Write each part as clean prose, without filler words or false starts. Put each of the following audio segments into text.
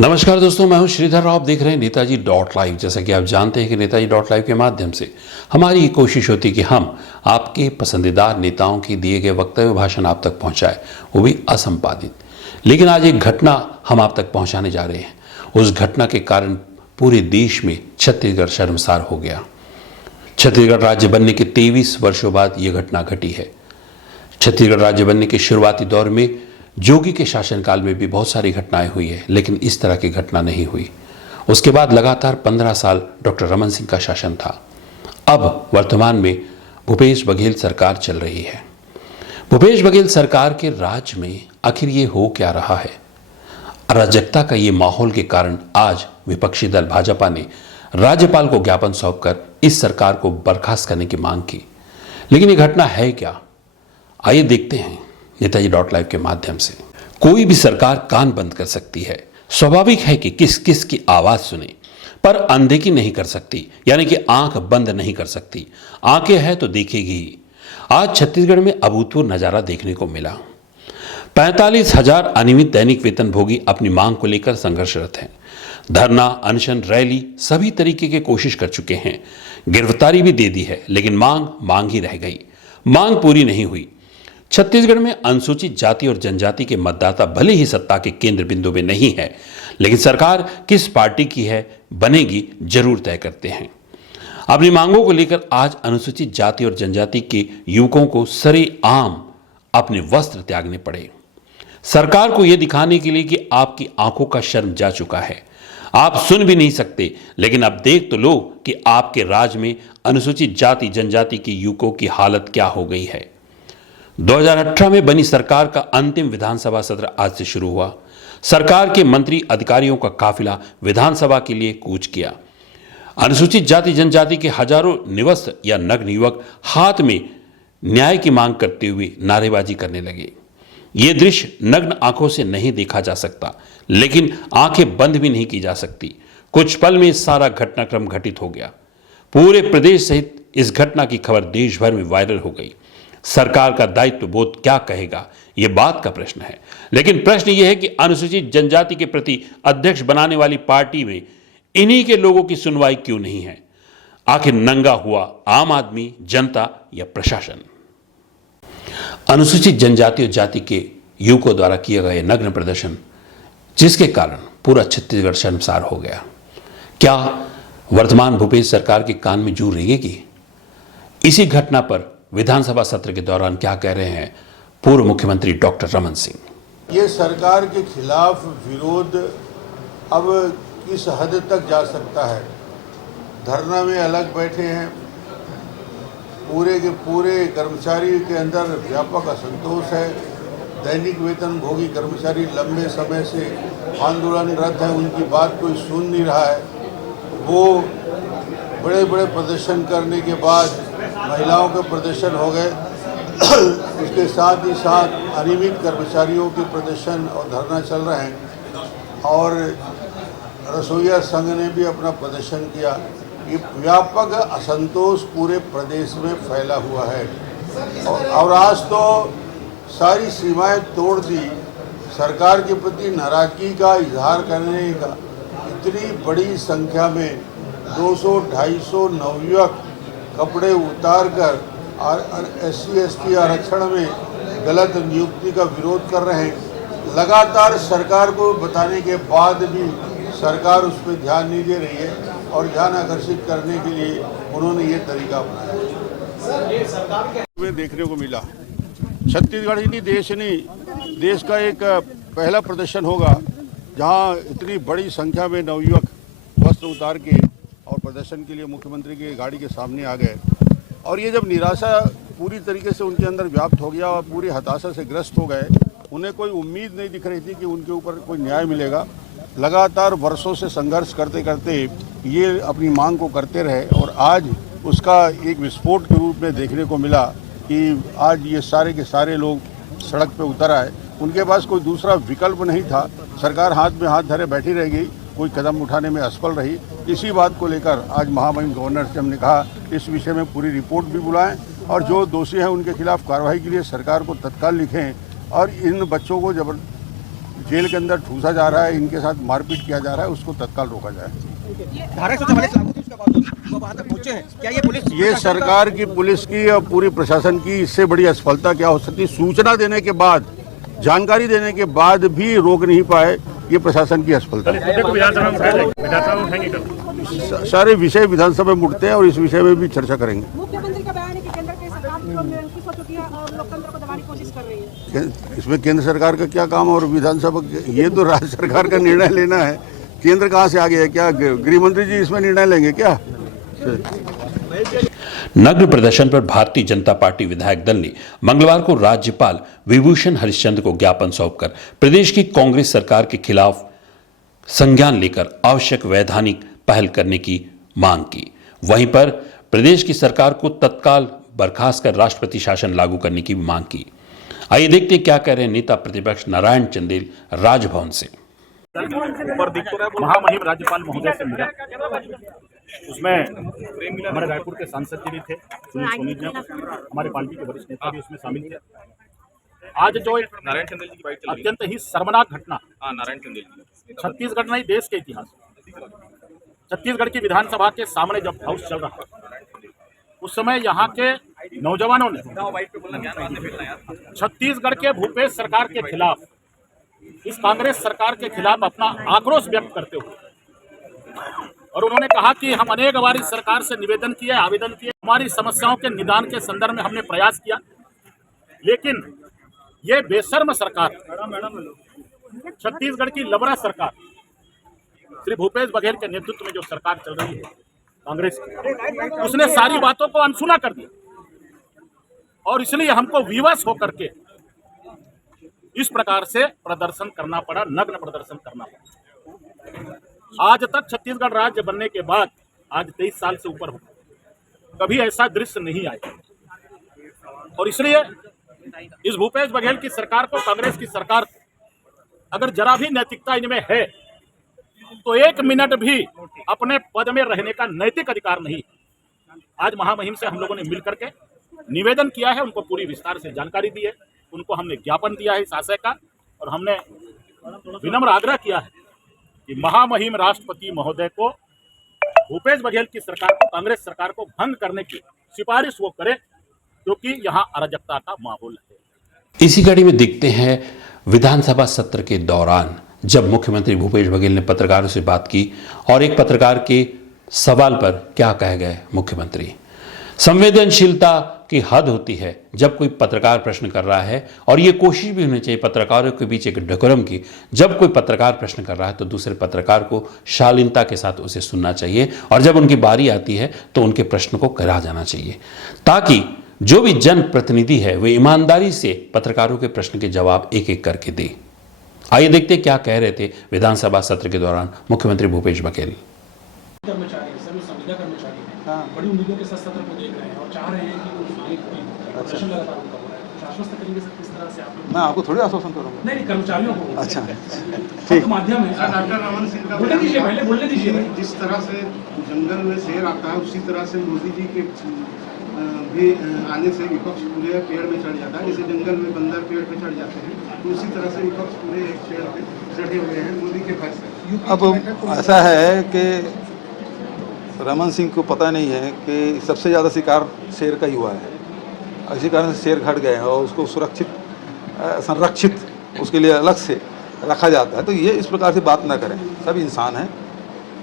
नमस्कार दोस्तों, मैं हूं श्रीधर राव। आप देख रहे हैं नेताजी डॉट लाइव। जैसा कि आप जानते हैं कि नेताजी डॉट लाइव के माध्यम से हमारी ये कोशिश होती है कि हम आपके पसंदीदा नेताओं के दिए गए वक्तव्य भाषण आप तक पहुंचाए, वो भी असंपादित। लेकिन आज एक घटना हम आप तक पहुंचाने जा रहे हैं। उस घटना के कारण पूरे देश में छत्तीसगढ़ शर्मसार हो गया। छत्तीसगढ़ राज्य बनने के 23 वर्षों बाद यह घटना घटी है। छत्तीसगढ़ राज्य बनने के शुरुआती दौर में जोगी के शासनकाल में भी बहुत सारी घटनाएं हुई है, लेकिन इस तरह की घटना नहीं हुई। उसके बाद लगातार 15 साल डॉक्टर रमन सिंह का शासन था। अब वर्तमान में भूपेश बघेल सरकार चल रही है। भूपेश बघेल सरकार के राज में आखिर ये हो क्या रहा है? अराजकता का ये माहौल के कारण आज विपक्षी दल भाजपा ने राज्यपाल को ज्ञापन सौंपकर इस सरकार को बर्खास्त करने की मांग की। लेकिन ये घटना है क्या? आइए देखते हैं नेताजी डॉट लाइव के माध्यम से। कोई भी सरकार कान बंद कर सकती है, स्वाभाविक है कि किस किस की आवाज सुने, पर अनदेखी नहीं कर सकती, यानी कि आंख बंद नहीं कर सकती। आंखें हैं तो देखेगी ही। आज छत्तीसगढ़ में अभूतपूर्व नजारा देखने को मिला। 45,000 अनियमित दैनिक वेतन भोगी अपनी मांग को लेकर संघर्षरत हैं। धरना, अनशन, रैली सभी तरीके की कोशिश कर चुके हैं। गिरफ्तारी भी दे दी है, लेकिन मांग ही रह गई। मांग पूरी नहीं हुई। छत्तीसगढ़ में अनुसूचित जाति और जनजाति के मतदाता भले ही सत्ता के केंद्र बिंदु में नहीं है, लेकिन सरकार किस पार्टी की है बनेगी जरूर तय करते हैं। अपनी मांगों को लेकर आज अनुसूचित जाति और जनजाति के युवकों को सरेआम अपने वस्त्र त्यागने पड़े, सरकार को यह दिखाने के लिए कि आपकी आंखों का शर्म जा चुका है। आप सुन भी नहीं सकते, लेकिन अब देख तो लो कि आपके राज में अनुसूचित जाति जनजाति के युवकों की हालत क्या हो गई है। 2018 में बनी सरकार का अंतिम विधानसभा सत्र आज से शुरू हुआ। सरकार के मंत्री अधिकारियों का काफिला विधानसभा के लिए कूच किया। अनुसूचित जाति जनजाति के हजारों निवस्त या नग्न युवक हाथ में न्याय की मांग करते हुए नारेबाजी करने लगे। ये दृश्य नग्न आंखों से नहीं देखा जा सकता, लेकिन आंखें बंद भी नहीं की जा सकती। कुछ पल में सारा घटनाक्रम घटित हो गया। पूरे प्रदेश सहित इस घटना की खबर देश भर में वायरल हो गई। सरकार का दायित्व बोध क्या कहेगा, यह बात का प्रश्न है। लेकिन प्रश्न यह है कि अनुसूचित जनजाति के प्रति अध्यक्ष बनाने वाली पार्टी में इन्हीं के लोगों की सुनवाई क्यों नहीं है? आखिर नंगा हुआ आम आदमी, जनता या प्रशासन? अनुसूचित जनजाति और जाति के युवकों द्वारा किए गए नग्न प्रदर्शन, जिसके कारण पूरा छत्तीसगढ़ शर्मसार हो गया। क्या वर्तमान भूपेश सरकार के कान में जू रेंगेगी? इसी घटना पर विधानसभा सत्र के दौरान क्या कह रहे हैं पूर्व मुख्यमंत्री डॉक्टर रमन सिंह? ये सरकार के खिलाफ विरोध अब किस हद तक जा सकता है? धरना में अलग बैठे हैं, पूरे के पूरे कर्मचारी के अंदर व्यापक असंतोष है। दैनिक वेतन भोगी कर्मचारी लंबे समय से आंदोलनरत हैं, उनकी बात कोई सुन नहीं रहा है। वो बड़े बड़े प्रदर्शन करने के बाद महिलाओं के प्रदर्शन हो गए। उसके साथ ही साथ अनियमित कर्मचारियों के प्रदर्शन और धरना चल रहे हैं, और रसोईया संघ ने भी अपना प्रदर्शन किया। ये व्यापक असंतोष पूरे प्रदेश में फैला हुआ है, और आज तो सारी सीमाएं तोड़ दी। सरकार के प्रति नाराजगी का इजहार करने का इतनी बड़ी संख्या में 200-250 नवयुवक कपड़े उतार कर SC ST आरक्षण में गलत नियुक्ति का विरोध कर रहे हैं। लगातार सरकार को बताने के बाद भी सरकार उस पर ध्यान नहीं दे रही है, और ध्यान आकर्षित करने के लिए उन्होंने ये तरीका अपनाया। देखने को मिला छत्तीसगढ़ ही नहीं, देश का एक पहला प्रदर्शन होगा जहां इतनी बड़ी संख्या में नवयुवक वस्त्र उतार के और प्रदर्शन के लिए मुख्यमंत्री की गाड़ी के सामने आ गए। और ये जब निराशा पूरी तरीके से उनके अंदर व्याप्त हो गया और पूरी हताशा से ग्रस्त हो गए, उन्हें कोई उम्मीद नहीं दिख रही थी कि उनके ऊपर कोई न्याय मिलेगा। लगातार वर्षों से संघर्ष करते करते ये अपनी मांग को करते रहे, और आज उसका एक विस्फोट के रूप में देखने को मिला कि आज ये सारे के सारे लोग सड़क पे उतर आए। उनके पास कोई दूसरा विकल्प नहीं था। सरकार हाथ में हाथ धरे बैठी रह गई, कोई कदम उठाने में असफल रही। इसी बात को लेकर आज महामहिम गवर्नर से हमने कहा इस विषय में पूरी रिपोर्ट भी बुलाएं, और जो दोषी हैं उनके खिलाफ कार्रवाई के लिए सरकार को तत्काल लिखें, और इन बच्चों को जेल के अंदर ठूसा जा रहा है, इनके साथ मारपीट किया जा रहा है, उसको तत्काल रोका जाए। धारा 144 लागू थी, उसके बावजूद वो वहाँ तक पहुँचे हैं। क्या ये पुलिस ये सरकार की, पुलिस की और पूरी प्रशासन की इससे बड़ी असफलता क्या हो सकती है? सूचना देने के बाद, जानकारी देने के बाद भी रोक नहीं पाए, ये प्रशासन की असफलता है। सारे विषय विधानसभा में उठते हैं और इस विषय में भी चर्चा करेंगे। मुख्यमंत्री का बयान है कि केंद्र की सरकार को निरंकुश हो चुकी है और लोकतंत्र को दबाने की कोशिश कर रही है। इसमें केंद्र सरकार का क्या काम और विधानसभा, ये तो राज्य सरकार का निर्णय लेना है। केंद्र कहाँ से आ गया है? क्या गृह मंत्री जी इसमें निर्णय लेंगे क्या? नग्न प्रदर्शन पर भारतीय जनता पार्टी विधायक दल ने मंगलवार को राज्यपाल विभूषण हरिश्चंद्र को ज्ञापन सौंपकर प्रदेश की कांग्रेस सरकार के खिलाफ संज्ञान लेकर आवश्यक वैधानिक पहल करने की मांग की। वहीं पर प्रदेश की सरकार को तत्काल बर्खास्त कर राष्ट्रपति शासन लागू करने की मांग की। आइए देखते हैं क्या कह रहे हैं नेता प्रतिपक्ष नारायण चंदेल राजभवन से। महामहिम राज्यपाल महोदय से मिला, उसमें हमारे रायपुर के सांसद जी भी थे, सुनील सोनी जी, हमारे पार्टी के वरिष्ठ नेता भी उसमें शामिल थे। आज जो एक नारायण चंदेल जी की बाइट चल रही अत्यंत ही शर्मनाक घटना, नारायण चंदेल जी छत्तीसगढ़ नहीं देश के इतिहास, छत्तीसगढ़ की विधानसभा के सामने जब हाउस चल रहा उस समय यहाँ के नौजवानों ने छत्तीसगढ़ के भूपेश सरकार के खिलाफ, इस कांग्रेस सरकार के खिलाफ अपना आक्रोश व्यक्त करते हुए, और उन्होंने कहा कि हम अनेक बार इस सरकार से निवेदन किए, आवेदन किए, हमारी समस्याओं के निदान के संदर्भ में हमने प्रयास किया, लेकिन ये बेशर्म सरकार, छत्तीसगढ़ की लबरा सरकार, श्री भूपेश बघेल के नेतृत्व में जो सरकार चल रही है कांग्रेस की, उसने सारी बातों को अनसुना कर दिया और इसलिए हमको विवश होकर के इस प्रकार से प्रदर्शन करना पड़ा, नग्न प्रदर्शन करना पड़ा। आज तक छत्तीसगढ़ राज्य बनने के बाद आज 23 साल से ऊपर हो, कभी ऐसा दृश्य नहीं आया और इसलिए इस भूपेश बघेल की सरकार को, कांग्रेस की सरकार को, अगर जरा भी नैतिकता इनमें है तो 1 मिनट भी अपने पद में रहने का नैतिक अधिकार नहीं। आज महामहिम से हम लोगों ने मिलकर के निवेदन किया है, उनको पूरी विस्तार से जानकारी दी है, उनको हमने ज्ञापन दिया है इस आशय का, और हमने विनम्र आग्रह किया है कि महामहिम राष्ट्रपति महोदय को भूपेश बघेल की सरकार को, कांग्रेस सरकार को भंग करने की सिफारिश वो करे, क्योंकि यहाँ अराजकता का माहौल है। इसी कड़ी में देखते हैं विधानसभा सत्र के दौरान जब मुख्यमंत्री भूपेश बघेल ने पत्रकारों से बात की और एक पत्रकार के सवाल पर क्या कह गए मुख्यमंत्री। संवेदनशीलता की हद होती है जब कोई पत्रकार प्रश्न कर रहा है, और ये कोशिश भी होनी चाहिए पत्रकारों के बीच एक डेकोरम की, जब कोई पत्रकार प्रश्न कर रहा है तो दूसरे पत्रकार को शालीनता के साथ उसे सुनना चाहिए, और जब उनकी बारी आती है तो उनके प्रश्न को करा जाना चाहिए, ताकि जो भी जनप्रतिनिधि है वे ईमानदारी से पत्रकारों के प्रश्न के जवाब एक एक करके दे। आइए देखते क्या कह रहे थे विधानसभा सत्र के दौरान मुख्यमंत्री भूपेश बघेल। कर्मचारी सभी संविदा कर्मचारी हैं, बड़ी उम्मीदों के साथ सत्र को देख रहे हैं और चाह रहे हैं कि वो प्रदर्शन लगातार उनका हो रहा है, कुछ आश्वस्त करेंगे सर किस तरह से आप? मैं आपको थोड़ी आश्वासन करूँगा। नहीं, कर्मचारियों को। अच्छा, ठीक माध्यम है। डॉक्टर रमन सिंह का बोलने दीजिए, पहले बोलने दीजिए भाई। जिस तरह से जंगल में शेर आता है, उसी तरह से मोदी जी के भी आने से विपक्ष पूरे पेड़ में चढ़ जाता है। जैसे जंगल में बंदर पेड़ पे चढ़ जाते हैं, तो उसी तरह से विपक्ष पूरे एक पेड़ पे चढ़े हुए हैं मोदी के फैसले। अब ऐसा है कि रमन सिंह को पता नहीं है कि सबसे ज़्यादा शिकार शेर का ही हुआ है, इसी कारण से शेर घट गए हैं और उसको सुरक्षित संरक्षित उसके लिए अलग से रखा जाता है। तो ये इस प्रकार से बात ना करें, सब इंसान हैं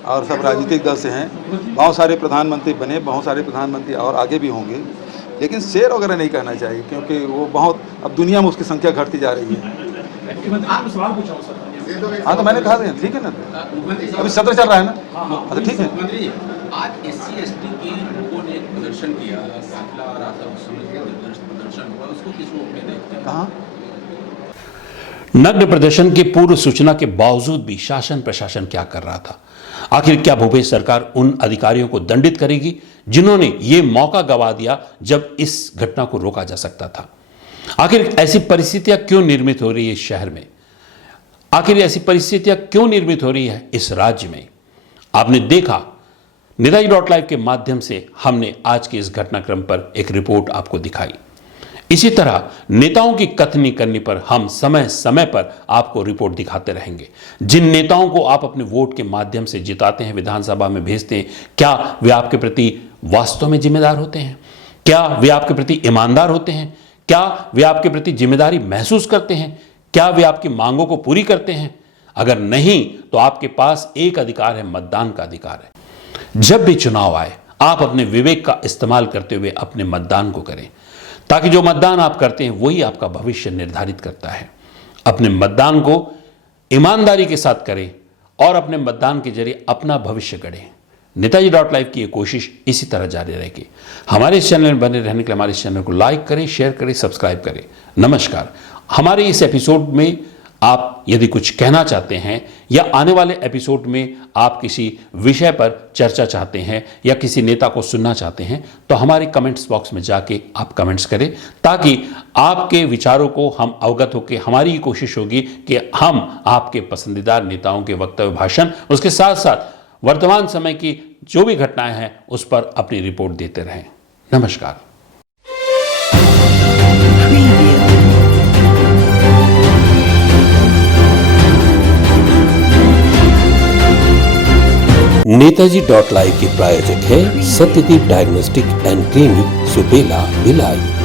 और सब राजनीतिक दल से हैं, बहुत सारे प्रधानमंत्री बने, बहुत सारे प्रधानमंत्री और आगे भी होंगे, लेकिन शेर वगैरह नहीं कहना चाहिए, क्योंकि वो बहुत, अब दुनिया में उसकी संख्या घटती जा रही है। सवाल पूछा हूं सर। हाँ, तो मैंने कहा था, ठीक है ना, अभी सत्र चल रहा है ना, तो ठीक है। आज SC/ST के लोगों ने प्रदर्शन किया, काफिला रास्ता प्रदर्शन हुआ, उसको किस रूप में देखते हैं? कहाँ? नग्न प्रदर्शन के पूर्व सूचना के बावजूद भी शासन प्रशासन क्या कर रहा था? आखिर क्या भूपेश सरकार उन अधिकारियों को दंडित करेगी जिन्होंने ये मौका गवा दिया जब इस घटना को रोका जा सकता था? आखिर ऐसी परिस्थितियां क्यों निर्मित हो रही है इस शहर में? आखिर ऐसी परिस्थितियां क्यों निर्मित हो रही है इस राज्य में? आपने देखा, नेताजी.live के माध्यम से हमने आज के इस घटनाक्रम पर एक रिपोर्ट आपको दिखाई। इसी तरह नेताओं की कथनी करनी पर हम समय समय पर आपको रिपोर्ट दिखाते रहेंगे। जिन नेताओं को आप अपने वोट के माध्यम से जिताते हैं, विधानसभा में भेजते हैं, क्या वे आपके प्रति वास्तव में जिम्मेदार होते हैं? क्या वे आपके प्रति ईमानदार होते हैं? क्या वे आपके प्रति जिम्मेदारी महसूस करते हैं? क्या वे आपकी मांगों को पूरी करते हैं? अगर नहीं तो आपके पास एक अधिकार है, मतदान का अधिकार है। जब भी चुनाव आए, आप अपने विवेक का इस्तेमाल करते हुए अपने मतदान को करें, ताकि जो मतदान आप करते हैं वही आपका भविष्य निर्धारित करता है। अपने मतदान को ईमानदारी के साथ करें और अपने मतदान के जरिए अपना भविष्य गढ़ें। नेताजी.live की ये कोशिश इसी तरह जारी रहेगी। हमारे इस चैनल में बने रहने के लिए हमारे इस चैनल को लाइक करें, शेयर करें, सब्सक्राइब करें। नमस्कार। हमारे इस एपिसोड में आप यदि कुछ कहना चाहते हैं या आने वाले एपिसोड में आप किसी विषय पर चर्चा चाहते हैं या किसी नेता को सुनना चाहते हैं, तो हमारे कमेंट्स बॉक्स में जाके आप कमेंट्स करें, ताकि आपके विचारों को हम अवगत होकर, हमारी कोशिश होगी कि हम आपके पसंदीदा नेताओं के वक्तव्य, भाषण, उसके साथ साथ वर्तमान समय की जो भी घटनाएं हैं उस पर अपनी रिपोर्ट देते रहें। नमस्कार। नेताजी.live के प्रायोजक है Satyadeep diagnostic and clinic, Supela, Bhilai.